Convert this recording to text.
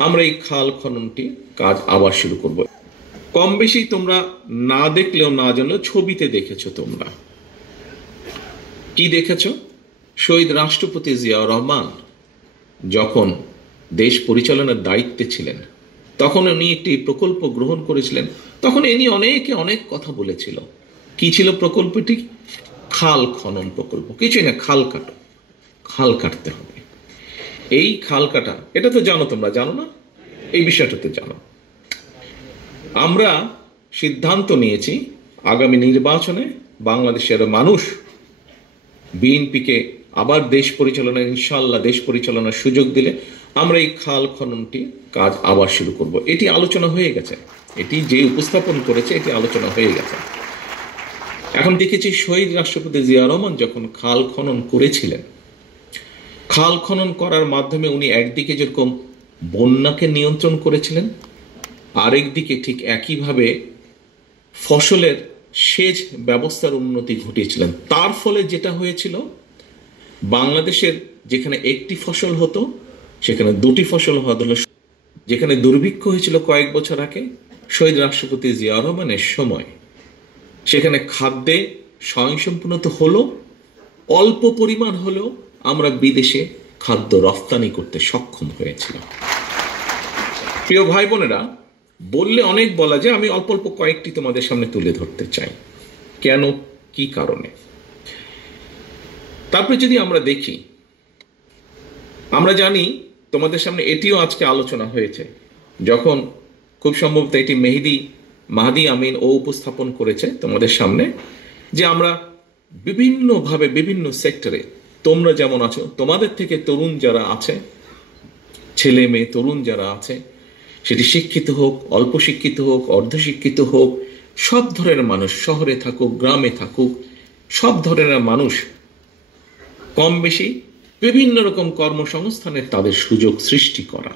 আমরা এই খাল খননটি কাজ আবার শুরু করব। কম বেশি তোমরা না দেখলেও না জানলেও ছবিতে দেখেছো। তোমরা কি দেখেছো? শহীদ রাষ্ট্রপতি জিয়াউর রহমান যখন দেশ পরিচালনার দায়িত্বে ছিলেন তখন উনি একটি প্রকল্প গ্রহণ করেছিলেন। তখন ইনি অনেকে অনেক কথা বলেছিল। কি ছিল প্রকল্পটি? খাল খনন প্রকল্প। কিছুই না, খাল কাটো, খাল কাটতে হবে। এই খাল কাটা, এটা তো জানো, তোমরা জানো না? এই বিষয়টা তো জানো। আমরা সিদ্ধান্ত নিয়েছি আগামী নির্বাচনে বাংলাদেশের মানুষ বিএনপিকে আবার দেশ পরিচালনা, ইনশাআল্লাহ দেশ পরিচালনার সুযোগ দিলে আমরা এই খাল খননটি কাজ আবার শুরু করব। এটি আলোচনা হয়ে গেছে, এটি যে উপস্থাপন করেছে এটি আলোচনা হয়ে গেছে। এখন দেখেছি শহীদ রাষ্ট্রপতি জিয়া রহমান যখন খাল খনন করেছিলেন, খাল খনন করার মাধ্যমে উনি একদিকে যেরকম বন্যাকে নিয়ন্ত্রণ করেছিলেন, আরেকদিকে ঠিক একইভাবে ফসলের সেচ ব্যবস্থার উন্নতি ঘটিয়েছিলেন। তার ফলে যেটা হয়েছিল, বাংলাদেশের যেখানে একটি ফসল হতো সেখানে দুটি ফসল হওয়া হলো। যেখানে দুর্ভিক্ষ হয়েছিল কয়েক বছর আগে শহীদ রাষ্ট্রপতি জিয়া রহমানের সময়, সেখানে খাদ্যে স্বয়ংসম্পূর্ণতা হলো, অল্প পরিমাণ হলেও আমরা বিদেশে খাদ্য রফতানি করতে সক্ষম হয়েছিলাম। প্রিয় ভাই বোনেরা, বললে অনেক বলা যায়, আমি অল্প অল্প কয়েকটি তোমাদের সামনে তুলে ধরতে চাই কেন, কি কারণে। তারপরে যদি আমরা দেখি, আমরা জানি তোমাদের সামনে এটিও আজকে আলোচনা হয়েছে, যখন খুব সম্ভবত এটি মাহদি আমিন ও উপস্থাপন করেছে তোমাদের সামনে, যে আমরা বিভিন্নভাবে বিভিন্ন সেক্টরে, তোমরা যেমন আছো, তোমাদের থেকে তরুণ যারা আছে, ছেলে মেয়ে তরুণ যারা আছে, সেটি শিক্ষিত হোক, অল্প শিক্ষিত হোক, অর্ধশিক্ষিত হোক, সব ধরনের মানুষ, শহরে থাকুক, গ্রামে থাকুক, সব ধরনের মানুষ কম বেশি বিভিন্ন রকম কর্মসংস্থানের তাদের সুযোগ সৃষ্টি করা।